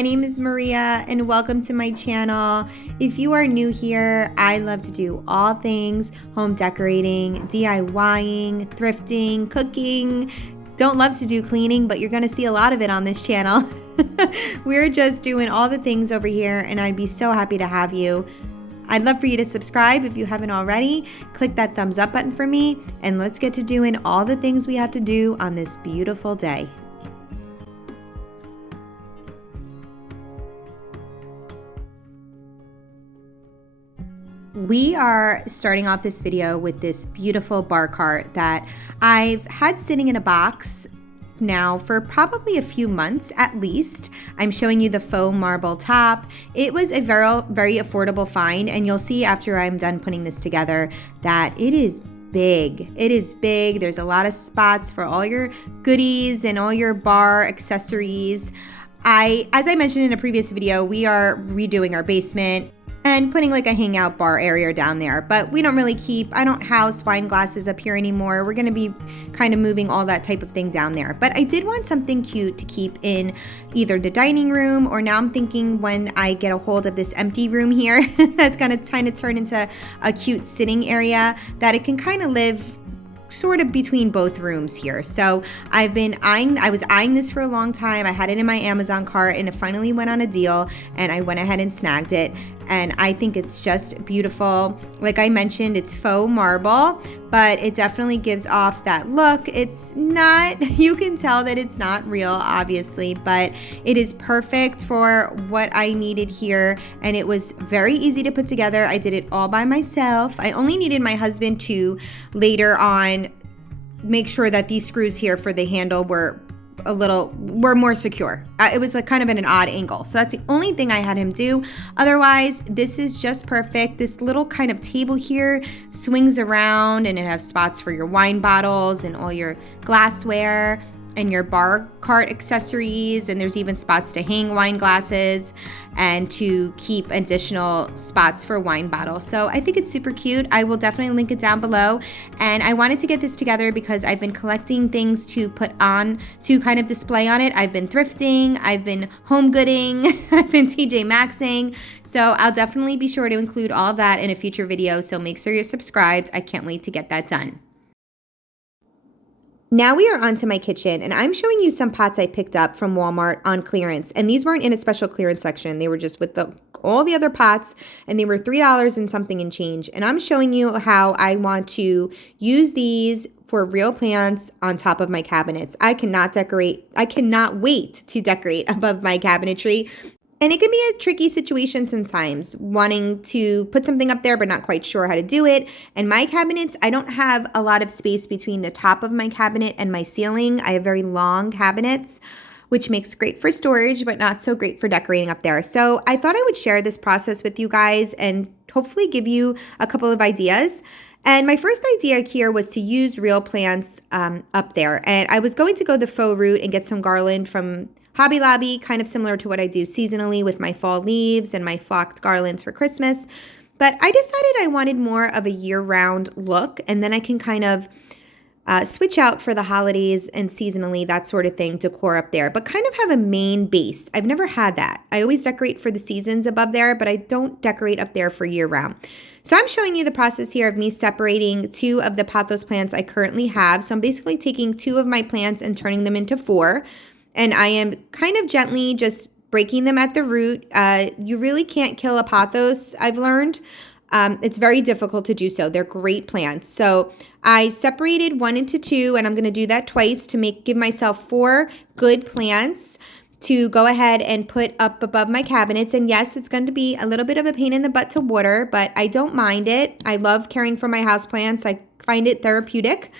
my name is Maria and welcome to my channel. If you are new here, I love to do all things home decorating, DIYing, thrifting, cooking. Don't love to do cleaning, but you're gonna see a lot of it on this channel. We're just doing all the things over here and I'd be so happy to have you. I'd love for you to subscribe if you haven't already. Click that thumbs up button for me and let's get to doing all the things we have to do on this beautiful day. We are starting off this video with this beautiful bar cart that I've had sitting in a box now for probably a few months at least. I'm showing you the faux marble top. It was a very affordable find, and you'll see after I'm done putting this together that it is big. It is big. There's a lot of spots for all your goodies and all your bar accessories. As I mentioned in a previous video, we are redoing our basement and putting like a hangout bar area down there, but we don't really I don't house wine glasses up here anymore. We're gonna be kind of moving all that type of thing down there. But I did want something cute to keep in either the dining room, or now I'm thinking when I get a hold of this empty room here, that's gonna kind of turn into a cute sitting area that it can kind of live sort of between both rooms here. So I was eyeing this for a long time. I had it in my Amazon cart and it finally went on a deal and I went ahead and snagged it. And I think it's just beautiful. Like I mentioned, it's faux marble, but it definitely gives off that look. It's not, you can tell that it's not real, obviously, but it is perfect for what I needed here. And it was very easy to put together. I did it all by myself. I only needed my husband to later on make sure that these screws here for the handle were more secure. It was kind of at an odd angle. So that's the only thing I had him do. Otherwise, this is just perfect. This little kind of table here swings around and it has spots for your wine bottles and all your glassware and your bar cart accessories, and there's even spots to hang wine glasses and to keep additional spots for wine bottles. So I think it's super cute. I will definitely link it down below, and I wanted to get this together because I've been collecting things to put on to kind of display on it. I've been thrifting, I've been home gooding, I've been TJ Maxxing, so I'll definitely be sure to include all of that in a future video, so make sure you're subscribed. I can't wait to get that done. Now we are onto my kitchen, and I'm showing you some pots I picked up from Walmart on clearance, and these weren't in a special clearance section. They were just with all the other pots, and they were $3 and something and change. And I'm showing you how I want to use these for real plants on top of my cabinets. I cannot wait to decorate above my cabinetry. And it can be a tricky situation sometimes, wanting to put something up there but not quite sure how to do it. And my cabinets, I don't have a lot of space between the top of my cabinet and my ceiling. I have very long cabinets, which makes great for storage but not so great for decorating up there. So I thought I would share this process with you guys and hopefully give you a couple of ideas. And my first idea here was to use real plants up there. And I was going to go the faux route and get some garland from Hobby Lobby, kind of similar to what I do seasonally with my fall leaves and my flocked garlands for Christmas. But I decided I wanted more of a year-round look, and then I can kind of switch out for the holidays and seasonally, that sort of thing, decor up there, but kind of have a main base. I've never had that. I always decorate for the seasons above there, but I don't decorate up there for year-round. So I'm showing you the process here of me separating 2 of the pothos plants I currently have. So I'm basically taking 2 of my plants and turning them into 4. And I am kind of gently just breaking them at the root. You really can't kill a pothos, I've learned. It's very difficult to do so. They're great plants. So I separated 1 into 2, and I'm going to do that twice to give myself 4 good plants to go ahead and put up above my cabinets. And yes, it's going to be a little bit of a pain in the butt to water, but I don't mind it. I love caring for my houseplants. I find it therapeutic.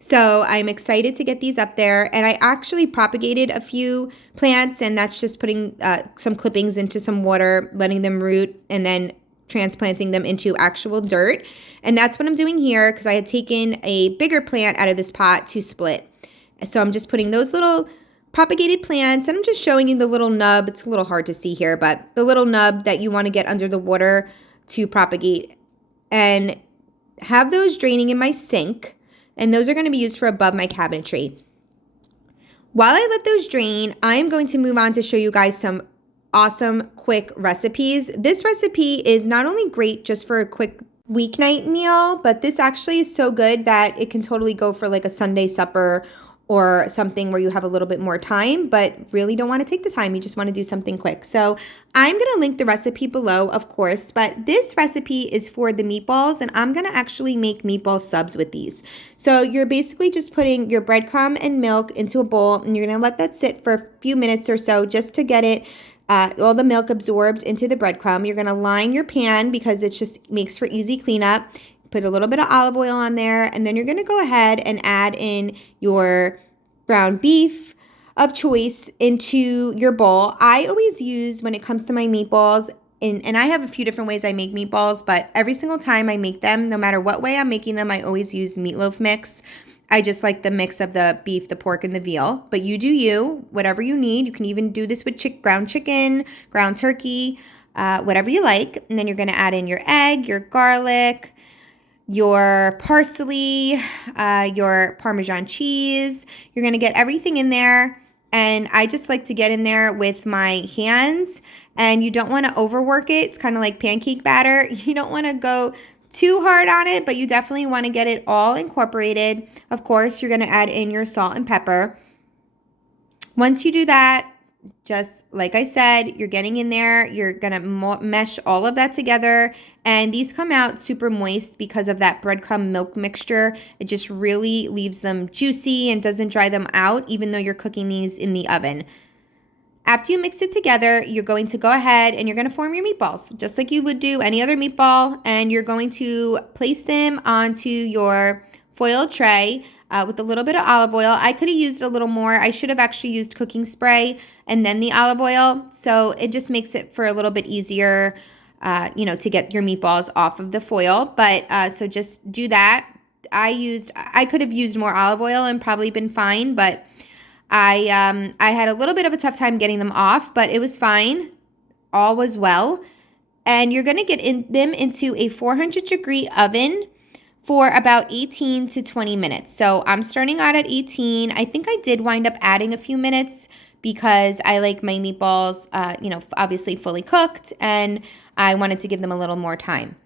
So I'm excited to get these up there, and I actually propagated a few plants, and that's just putting some clippings into some water, letting them root, and then transplanting them into actual dirt. And that's what I'm doing here because I had taken a bigger plant out of this pot to split. So I'm just putting those little propagated plants, and I'm just showing you the little nub. It's a little hard to see here, but the little nub that you want to get under the water to propagate, and have those draining in my sink. And those are going to be used for above my cabinetry. While I let those drain, I'm going to move on to show you guys some awesome quick recipes. This recipe is not only great just for a quick weeknight meal, but this actually is so good that it can totally go for like a Sunday supper or something where you have a little bit more time, but really don't want to take the time. You just want to do something quick. So I'm going to link the recipe below, of course, but this recipe is for the meatballs, and I'm going to actually make meatball subs with these. So you're basically just putting your breadcrumb and milk into a bowl, and you're going to let that sit for a few minutes or so just to get it all the milk absorbed into the breadcrumb. You're going to line your pan because it just makes for easy cleanup. Put a little bit of olive oil on there, and then you're going to go ahead and add in your ground beef of choice into your bowl. I always use, when it comes to my meatballs, and I have a few different ways I make meatballs, but every single time I make them, no matter what way I'm making them, I always use meatloaf mix. I just like the mix of the beef, the pork, and the veal. But you do you, whatever you need. You can even do this with ground chicken, ground turkey, whatever you like. And then you're going to add in your egg, your garlic, your parsley, your Parmesan cheese. You're going to get everything in there. And I just like to get in there with my hands. And you don't want to overwork it. It's kind of like pancake batter. You don't want to go too hard on it, but you definitely want to get it all incorporated. Of course, you're going to add in your salt and pepper. Once you do that, just like I said, you're getting in there, you're going to mesh all of that together, and these come out super moist because of that breadcrumb milk mixture. It just really leaves them juicy and doesn't dry them out, even though you're cooking these in the oven. After you mix it together, you're going to go ahead and you're going to form your meatballs, just like you would do any other meatball, and you're going to place them onto your foil tray with a little bit of olive oil. I could have used a little more. I should have actually used cooking spray and then the olive oil. So it just makes it for a little bit easier, to get your meatballs off of the foil. But so just do that. I could have used more olive oil and probably been fine, but I had a little bit of a tough time getting them off, but it was fine. All was well. And you're going to get them into a 400-degree oven for about 18 to 20 minutes. So I'm starting out at 18. I think I did wind up adding a few minutes because I like my meatballs, obviously fully cooked, and I wanted to give them a little more time.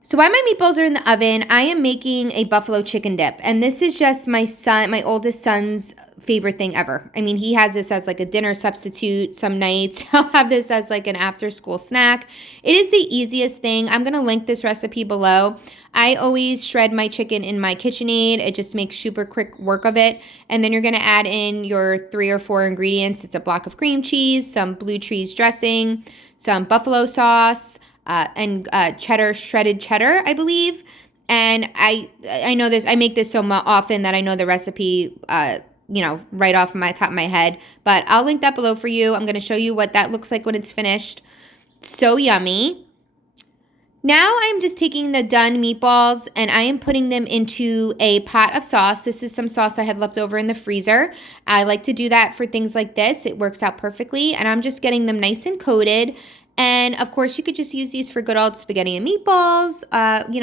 So while my meatballs are in the oven, I am making a buffalo chicken dip. And this is just my oldest son's favorite thing ever. I mean, he has this as like a dinner substitute some nights. I'll have this as like an after school snack. It is the easiest thing. I'm going to link this recipe below. I always shred my chicken in my KitchenAid. It just makes super quick work of it. And then you're going to add in your 3 or 4 ingredients. It's a block of cream cheese, some blue cheese dressing, some buffalo sauce, and shredded cheddar, I believe. And I know this, I make this so often that I know the recipe, right off my top of my head. But I'll link that below for you. I'm going to show you what that looks like when it's finished. So yummy. Now I'm just taking the done meatballs and I am putting them into a pot of sauce. This is some sauce I had left over in the freezer. I like to do that for things like this. It works out perfectly. And I'm just getting them nice and coated. And of course, you could just use these for good old spaghetti and meatballs,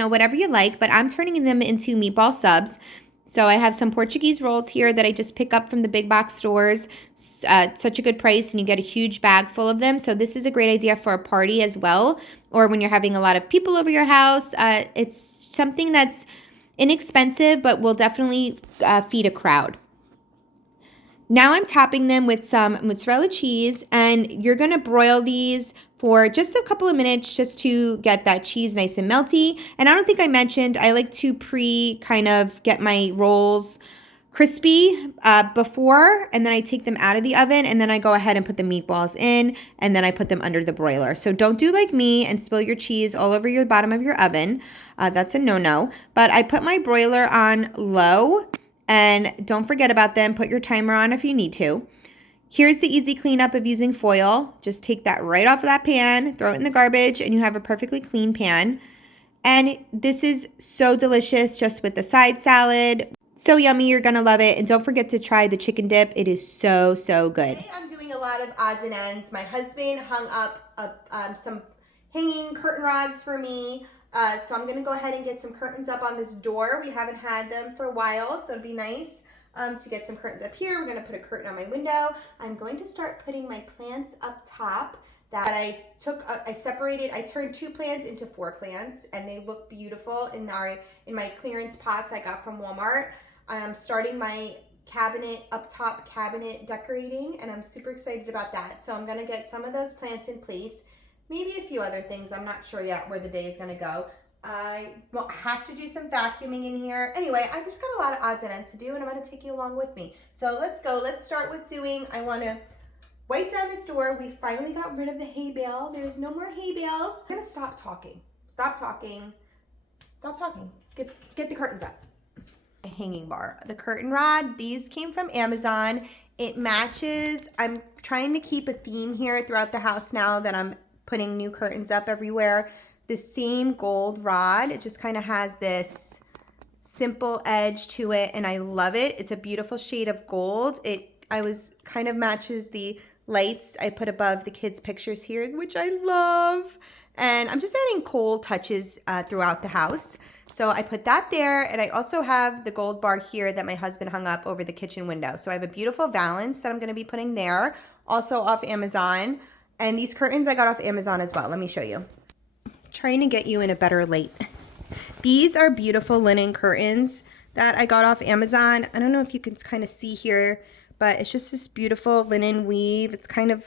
whatever you like. But I'm turning them into meatball subs. So I have some Portuguese rolls here that I just pick up from the big box stores. Such a good price, and you get a huge bag full of them. So this is a great idea for a party as well, or when you're having a lot of people over your house. It's something that's inexpensive, but will definitely feed a crowd. Now I'm topping them with some mozzarella cheese, and you're going to broil these for just a couple of minutes just to get that cheese nice and melty. And I don't think I mentioned, I like to kind of get my rolls crispy before, and then I take them out of the oven, and then I go ahead and put the meatballs in, and then I put them under the broiler. So don't do like me and spill your cheese all over your bottom of your oven. That's a no-no. But I put my broiler on low. And don't forget about them. Put your timer on if you need to. Here's the easy cleanup of using foil. Just take that right off of that pan, throw it in the garbage, and you have a perfectly clean pan. And this is so delicious just with the side salad. So yummy, you're going to love it. And don't forget to try the chicken dip. It is so, so good. Today I'm doing a lot of odds and ends. My husband hung up some hanging curtain rods for me. So I'm going to go ahead and get some curtains up on this door. We haven't had them for a while, so it'd be nice. to get some curtains up here. We're gonna put a curtain on my window. I'm going to start putting my plants up top that I turned 2 plants into 4 plants, and they look beautiful in my clearance pots I got from Walmart. I'm starting my up top cabinet decorating, and I'm super excited about that. So I'm gonna get some of those plants in place, maybe a few other things. I'm not sure yet where the day is gonna go. I will have to do some vacuuming in here. Anyway, I just got a lot of odds and ends to do, and I'm gonna take you along with me. So let's go. Let's start with I wanna wipe down this door. We finally got rid of the hay bale. There's no more hay bales. I'm gonna stop talking. Stop talking. Stop talking. Get the curtains up. A hanging bar. The curtain rod, these came from Amazon. It matches. I'm trying to keep a theme here throughout the house now that I'm putting new curtains up everywhere. The same gold rod. It just kind of has this simple edge to it, and I love it. It's a beautiful shade of gold. Kind of matches the lights I put above the kids' pictures here, which I love. And I'm just adding cool touches throughout the house. So I put that there, and I also have the gold bar here that my husband hung up over the kitchen window. So I have a beautiful valance that I'm going to be putting there, also off Amazon. And these curtains I got off Amazon as well. Let me show you. Trying to get you in a better light. These are beautiful linen curtains that I got off Amazon. I don't know if you can kind of see here, but it's just this beautiful linen weave. It's kind of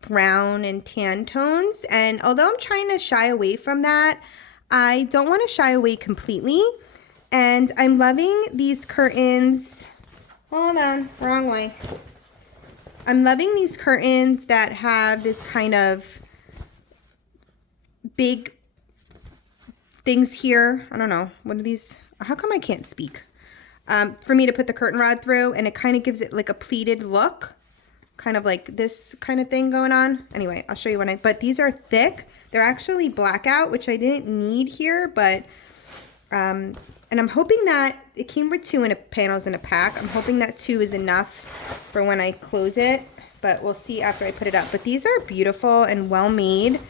brown and tan tones. And although I'm trying to shy away from that, I don't want to shy away completely. And I'm loving these curtains. Hold on, wrong way. I'm loving these curtains that have this kind of big things here. I don't know. What are these? How come I can't speak? For me to put the curtain rod through, and it kind of gives it like a pleated look. Kind of like this kind of thing going on. Anyway, I'll show you but these are thick. They're actually blackout, which I didn't need here, but, and I'm hoping that it came with 2 panels in a pack. I'm hoping that 2 is enough for when I close it, but we'll see after I put it up. But these are beautiful and well made.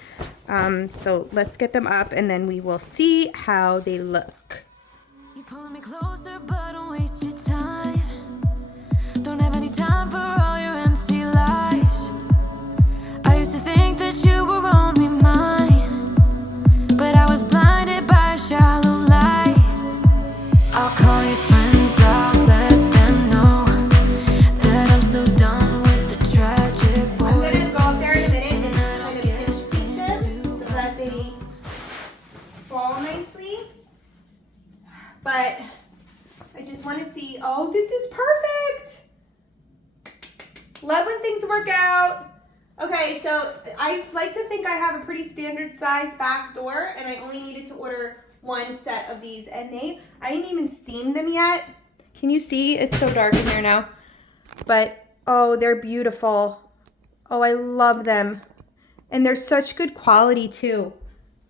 So let's get them up, and then we will see how they look. You pulling me closer, but don't waste your time. Don't have any time for all your empty lies. I used to think that you were only mine, but I was blinded by a shallow light. I'll call your friends, I'll let them know that I'm so done with the tragic boys. I'm gonna go up there in a minute and kind of pinch beat them so that they fall nicely. But I just want to see, oh, this is perfect. Love when things work out. Okay, so I like to think I have a pretty standard size back door, and I only needed to order 1 set of these, and I didn't even steam them yet. Can you see? It's so dark in here now. But, oh, they're beautiful. Oh, I love them. And they're such good quality too.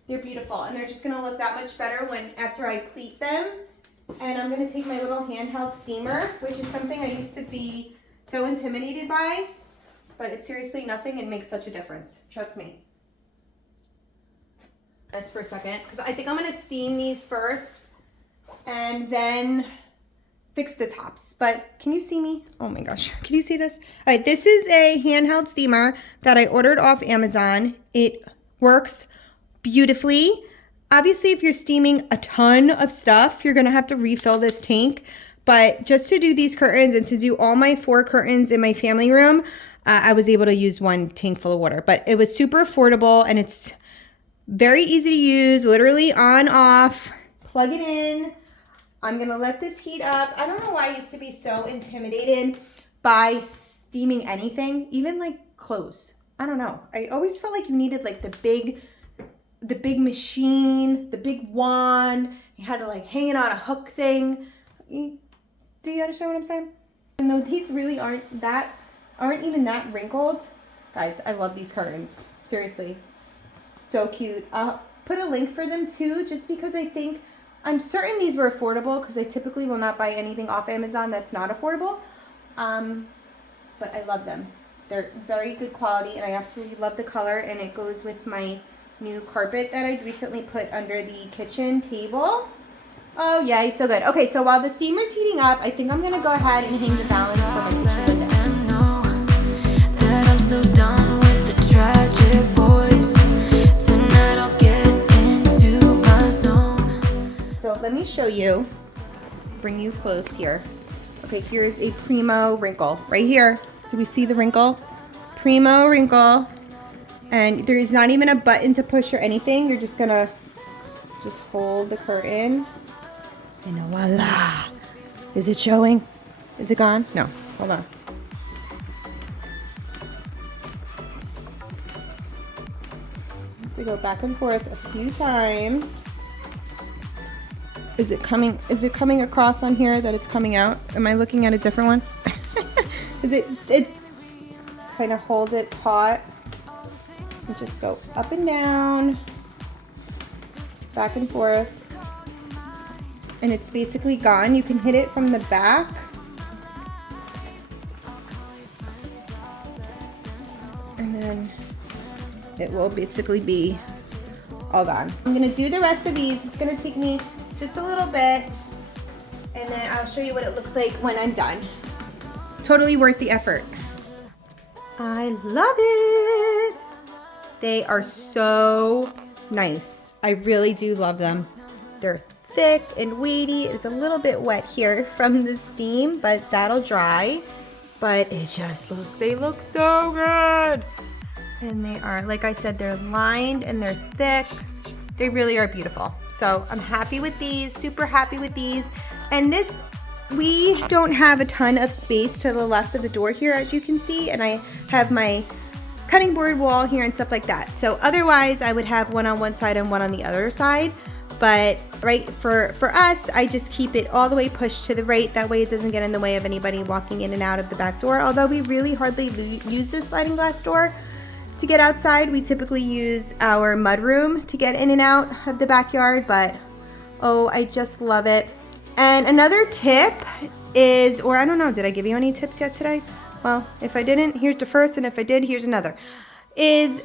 They're beautiful, and they're just gonna look that much better after I pleat them. And I'm gonna take my little handheld steamer, which is something I used to be so intimidated by, but it's seriously nothing. It makes such a difference. Trust me. This for a second, because I think I'm gonna steam these first and then fix the tops. But can you see me? Oh my gosh, can you see this? All right, this is a handheld steamer that I ordered off Amazon. It works beautifully. Obviously, if you're steaming a ton of stuff, you're gonna have to refill this tank. But just to do these curtains and to do all my 4 curtains in my family room, I was able to use 1 tank full of water. But it was super affordable, and it's very easy to use, literally on, off, plug it in. I'm gonna let this heat up. I don't know why I used to be so intimidated by steaming anything, even like clothes. I don't know. I always felt like you needed like the big machine, the big wand. You had to like hang it on a hook thing. Do you understand what I'm saying? And though these really aren't even that wrinkled, guys, I love these curtains. Seriously, so cute. I'll put a link for them too, just because I'm certain these were affordable, because I typically will not buy anything off Amazon that's not affordable. But I love them. They're very good quality, and I absolutely love the color, and it goes with my new carpet that I recently put under the kitchen table. Oh, yay, so good. Okay, so while the steamer's heating up, I think I'm gonna go ahead and hang the balance for my kitchen window. And know that I'm so done with the tragic boys. Tonight I'll get into my zone. So let me show you, bring you close here. Okay, here's a primo wrinkle right here. Do we see the wrinkle? Primo wrinkle. And there's not even a button to push or anything. You're just gonna just hold the curtain. And voila. Is it showing? Is it gone? No, hold on. Have to go back and forth a few times. Is it coming across on here that it's coming out? Am I looking at a different one? It's kind of hold it taut. So just go up and down, back and forth. And it's basically gone. You can hit it from the back. And then it will basically be all gone. I'm gonna do the rest of these. It's gonna take me just a little bit. And then I'll show you what it looks like when I'm done. Totally worth the effort. I love it. They are so nice. I really do love them. They're thick and weighty. It's a little bit wet here from the steam, but that'll dry. But they look so good. And they are, like I said, they're lined and they're thick. They really are beautiful. So I'm happy with these, super happy with these. And this, we don't have a ton of space to the left of the door here, as you can see. And I have my cutting board wall here and stuff like that. So otherwise I would have one on one side and one on the other side. But right, for us, I just keep it all the way pushed to the right. That way it doesn't get in the way of anybody walking in and out of the back door. Although we really hardly use this sliding glass door to get outside. We typically use our mudroom to get in and out of the backyard. But oh, I just love it. And another tip is, or I don't know, did I give you any tips yet today? Well, if I didn't, here's the first, and if I did, here's another. Is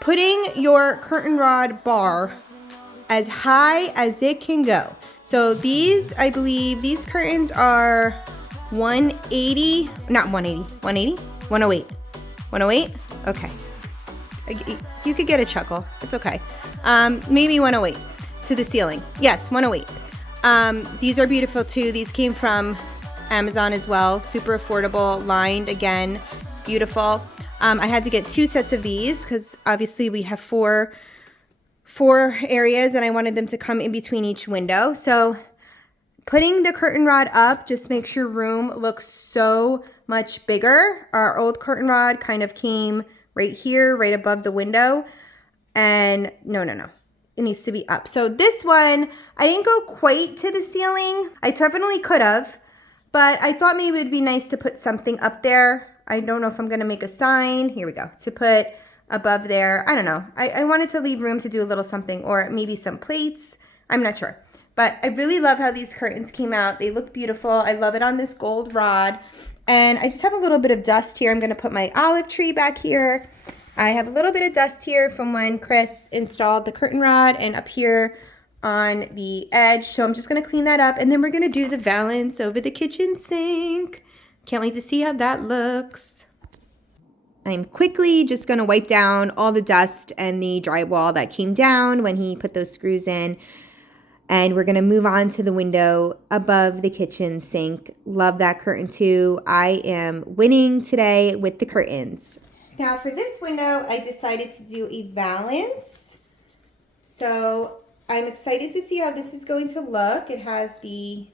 putting your curtain rod bar as high as it can go. So these, I believe, these curtains are 180, not 180, 180? 108. 108? Okay. You could get a chuckle. It's okay. Maybe 108 to the ceiling. Yes, 108. These are beautiful too. These came from Amazon as well. Super affordable, lined again, beautiful. I had to get 2 sets of these because obviously we have four areas and I wanted them to come in between each window. So putting the curtain rod up just makes your room look so much bigger. Our old curtain rod kind of came right here, right above the window. And no. It needs to be up. So this one, I didn't go quite to the ceiling. I definitely could have, but I thought maybe it'd be nice to put something up there. I don't know if I'm gonna make a sign. Here we go. To put above there. I don't know. I wanted to leave room to do a little something, or maybe some plates. I'm not sure. But I really love how these curtains came out. They look beautiful. I love it on this gold rod. And I just have a little bit of dust here. I'm gonna put my olive tree back here. I have a little bit of dust here from when Chris installed the curtain rod and up here on the edge. So I'm just gonna clean that up, and then we're gonna do the valance over the kitchen sink. Can't wait to see how that looks. I'm quickly just gonna wipe down all the dust and the drywall that came down when he put those screws in. And we're gonna move on to the window above the kitchen sink. Love that curtain too. I am winning today with the curtains. Now for this window, I decided to do a valance. So I'm excited to see how this is going to look. It has the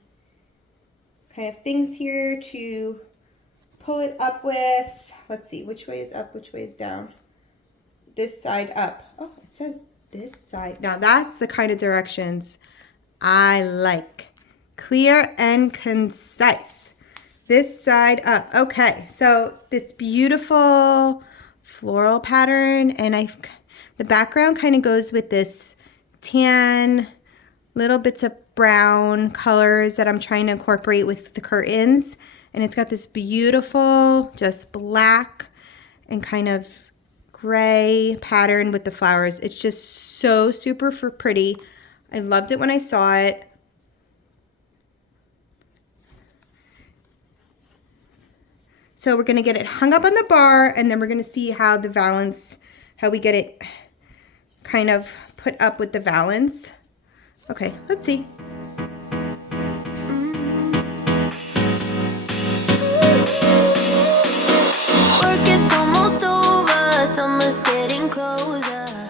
kind of things here to pull it up with. Let's see, which way is up, which way is down? This side up. Oh, it says this side. Now that's the kind of directions I like. Clear and concise. This side up. Okay, so this beautiful floral pattern, and the background kind of goes with this tan, little bits of brown colors that I'm trying to incorporate with the curtains. And it's got this beautiful, just black and kind of gray pattern with the flowers. It's just so super pretty. I loved it when I saw it. So we're gonna get it hung up on the bar, and then we're gonna see how the valance, how we get it kind of put up with the valance. Okay, let's see. Work is almost over, summer's getting closer.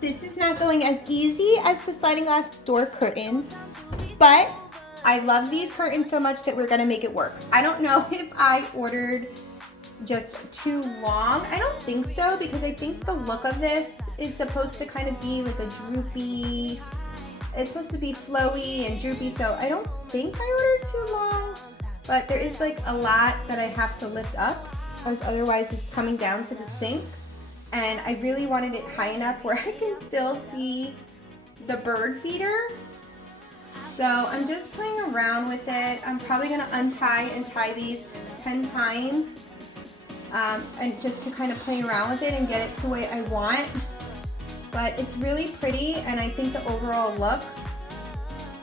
This is not going as easy as the sliding glass door curtains, but I love these curtains so much that we're gonna make it work. I don't know if I ordered just too long. I don't think so, because I think the look of this is supposed to kind of be like a droopy, it's supposed to be flowy and droopy, so I don't think I ordered too long, but there is like a lot that I have to lift up, as otherwise it's coming down to the sink, and I really wanted it high enough where I can still see the bird feeder. So I'm just playing around with it. I'm probably gonna untie and tie these 10 times, and just to kind of play around with it and get it the way I want. But it's really pretty, and I think the overall look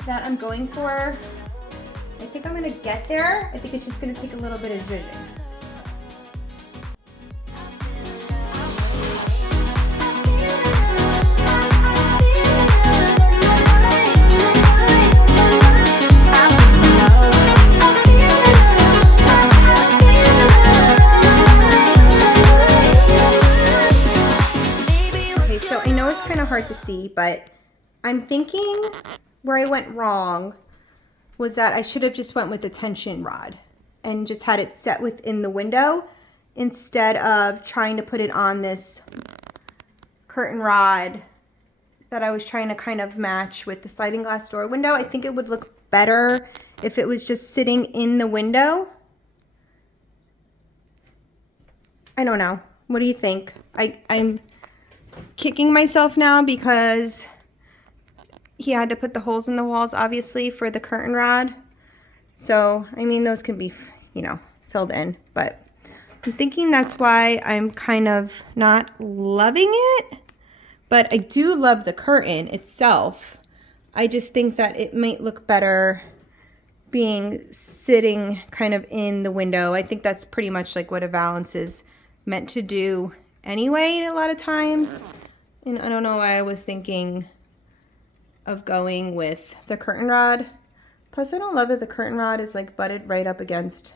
that I'm going for, I think I'm gonna get there. I think it's just gonna take a little bit of zhuzhing. Hard to see, but I'm thinking where I went wrong was that I should have just went with the tension rod and just had it set within the window instead of trying to put it on this curtain rod that I was trying to kind of match with the sliding glass door window. I think it would look better if it was just sitting in the window. I don't know. What do you think? I'm kicking myself now because he had to put the holes in the walls, obviously, for the curtain rod. So, I mean, those can be, you know, filled in. But I'm thinking that's why I'm kind of not loving it. But I do love the curtain itself. I just think that it might look better being sitting kind of in the window. I think that's pretty much like what a valance is meant to do anyway a lot of times. And I don't know why I was thinking of going with the curtain rod. Plus I don't love that the curtain rod is like butted right up against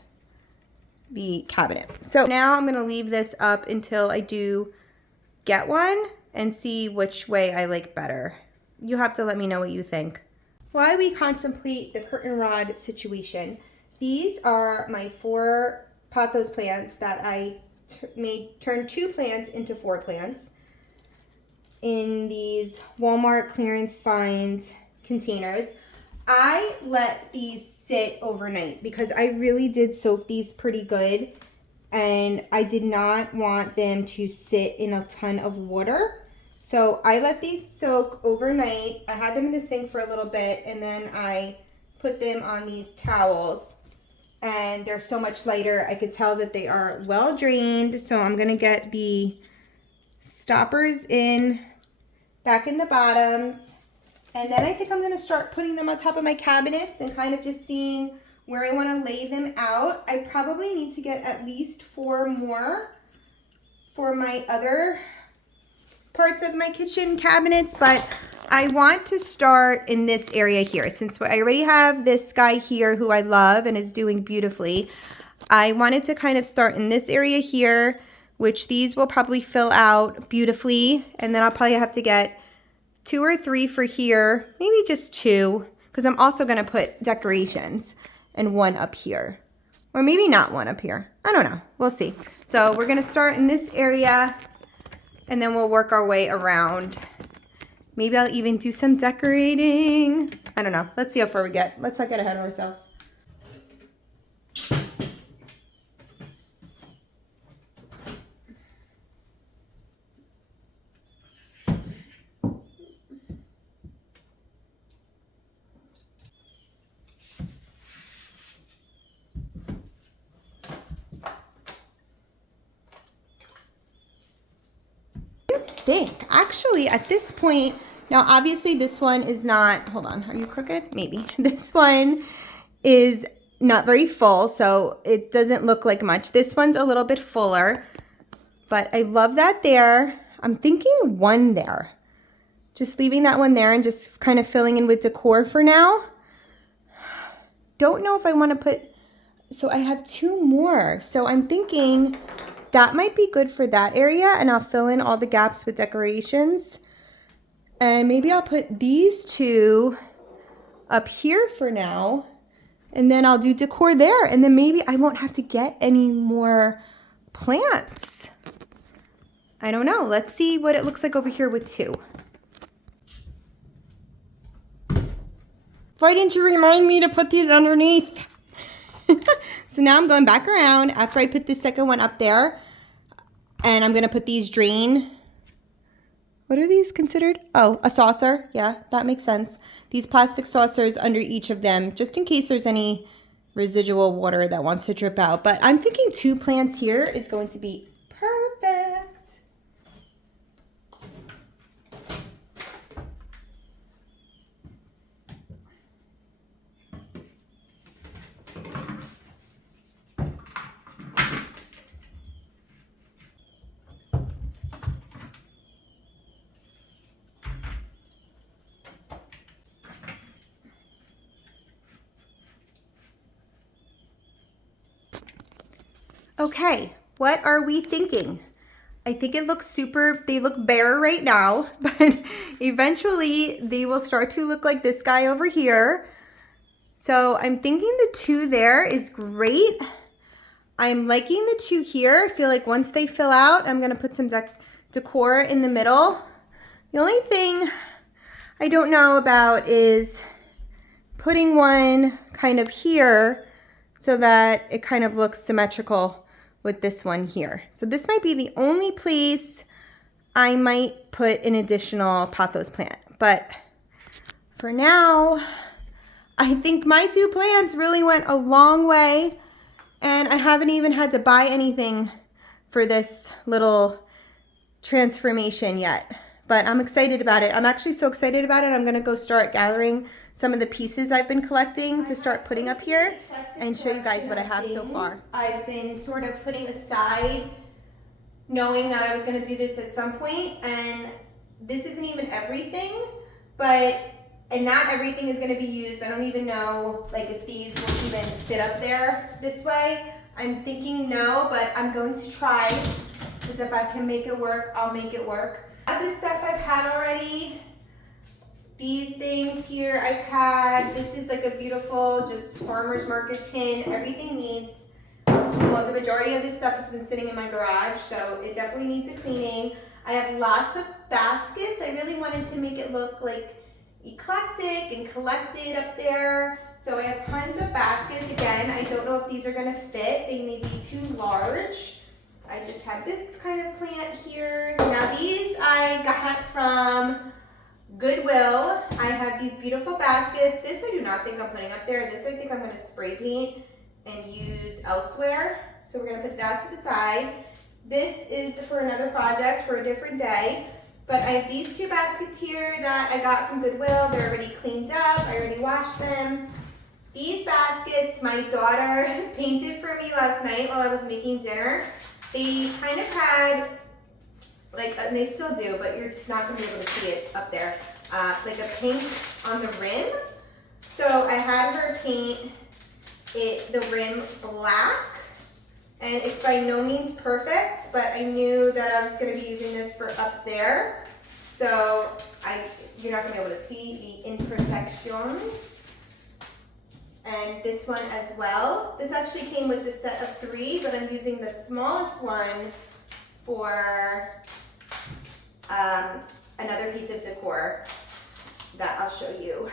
the cabinet. So now I'm gonna leave this up until I do get one and see which way I like better. You have to let me know what you think. While we contemplate the curtain rod situation, these are my 4 pothos plants that I turn 2 plants into 4 plants in these Walmart clearance find containers. I let these sit overnight because I really did soak these pretty good, and I did not want them to sit in a ton of water. So I let these soak overnight. I had them in the sink for a little bit, and then I put them on these towels. And they're so much lighter. I could tell that they are well drained. So I'm gonna get the stoppers in, back in the bottoms. And then I think I'm gonna start putting them on top of my cabinets and kind of just seeing where I wanna lay them out. I probably need to get at least 4 more for my other parts of my kitchen cabinets, but I want to start in this area here. Since I already have this guy here who I love and is doing beautifully, I wanted to kind of start in this area here, which these will probably fill out beautifully. And then I'll probably have to get 2 or 3 for here, maybe just 2, because I'm also gonna put decorations and 1 up here. Or maybe not 1 up here. I don't know, we'll see. So we're gonna start in this area and then we'll work our way around. Maybe I'll even do some decorating. I don't know. Let's see how far we get. Let's not get ahead of ourselves. Actually, at this point, now obviously this one is not, hold on, are you crooked? Maybe. This one is not very full, so it doesn't look like much. This one's a little bit fuller, but I love that there. I'm thinking one there. Just leaving that one there and just kind of filling in with decor for now. Don't know if I want to put, so I have two more. So I'm thinking that might be good for that area, and I'll fill in all the gaps with decorations. And maybe I'll put these two up here for now, and then I'll do decor there, and then maybe I won't have to get any more plants. I don't know. Let's see what it looks like over here with two. Why didn't you remind me to put these underneath? So now I'm going back around after I put this second one up there, and I'm going to put these drain. What are these considered? Oh, a saucer. Yeah, that makes sense. These plastic saucers under each of them, just in case there's any residual water that wants to drip out. But I'm thinking two plants here is going to be perfect. Okay, what are we thinking? I think it looks super, they look bare right now, but eventually they will start to look like this guy over here. So I'm thinking the two there is great. I'm liking the two here. I feel like once they fill out, I'm gonna put some decor in the middle. The only thing I don't know about is putting one kind of here so that it kind of looks symmetrical with this one here. So this might be the only place I might put an additional pothos plant. But for now, I think my two plants really went a long way, and I haven't even had to buy anything for this little transformation yet. But I'm excited about it. I'm actually so excited about it. I'm gonna go start gathering some of the pieces I've been collecting to start putting up here and show you guys what I have so far. I've been sort of putting aside knowing that I was gonna do this at some point, and this isn't even everything, and not everything is gonna be used. I don't even know like if these will even fit up there this way. I'm thinking no, but I'm going to try, because if I can make it work, I'll make it work. This stuff I've had already. These things here I've had. This is like a beautiful just farmer's market tin. Everything needs, well, the majority of this stuff has been sitting in my garage, so it definitely needs a cleaning. I have lots of baskets. I really wanted to make it look like eclectic and collected up there. So I have tons of baskets. Again, I don't know if these are gonna fit. They may be too large. I just have this kind of plant here. Now these I got from Goodwill. I have these beautiful baskets. This I do not think I'm putting up there. This I think I'm gonna spray paint and use elsewhere. So we're gonna put that to the side. This is for another project for a different day. But I have these two baskets here that I got from Goodwill. They're already cleaned up. I already washed them. These baskets my daughter painted for me last night while I was making dinner. They kind of had, like, and they still do, but you're not going to be able to see it up there, like a pink on the rim. So I had her paint the rim black, and it's by no means perfect, but I knew that I was going to be using this for up there. So you're not going to be able to see the imperfections. And this one as well. This actually came with the set of 3, but I'm using the smallest one for another piece of decor that I'll show you.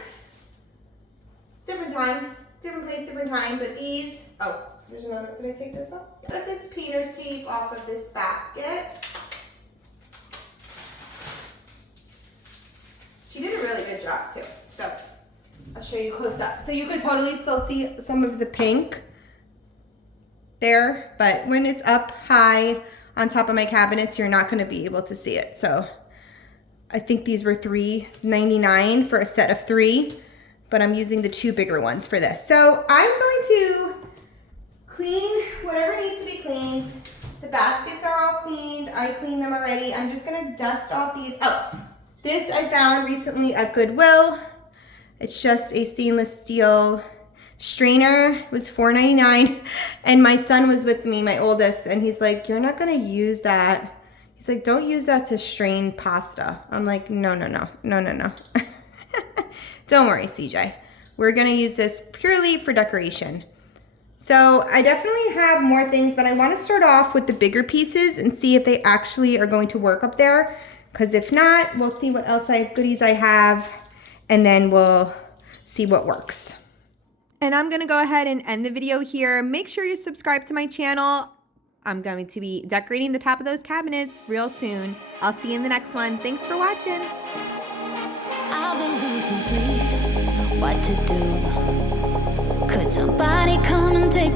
Different time, different place, different time, but these, oh, there's another, did I take this off? I took this painter's tape off of this basket. She did a really good job too, so I'll show you close up. So you could totally still see some of the pink there, but when it's up high on top of my cabinets, you're not going to be able to see it. So I think these were $3.99 for a set of 3, but I'm using the 2 bigger ones for this. So I'm going to The baskets are all cleaned. I cleaned them already. I'm just gonna dust off these. Oh, this I found recently at Goodwill. It's just a stainless steel strainer. It was $4.99. And my son was with me, my oldest, and he's like, you're not gonna use that. He's like, don't use that to strain pasta. I'm like, no. Don't worry, CJ. We're gonna use this purely for decoration. So I definitely have more things, but I wanna start off with the bigger pieces and see if they actually are going to work up there. Because if not, we'll see what else goodies I have, and then we'll see what works. And I'm gonna go ahead and end the video here. Make sure you subscribe to my channel. I'm going to be decorating the top of those cabinets real soon. I'll see you in the next one. Thanks for watching. I've been losing sleep, what to do? Could somebody come and take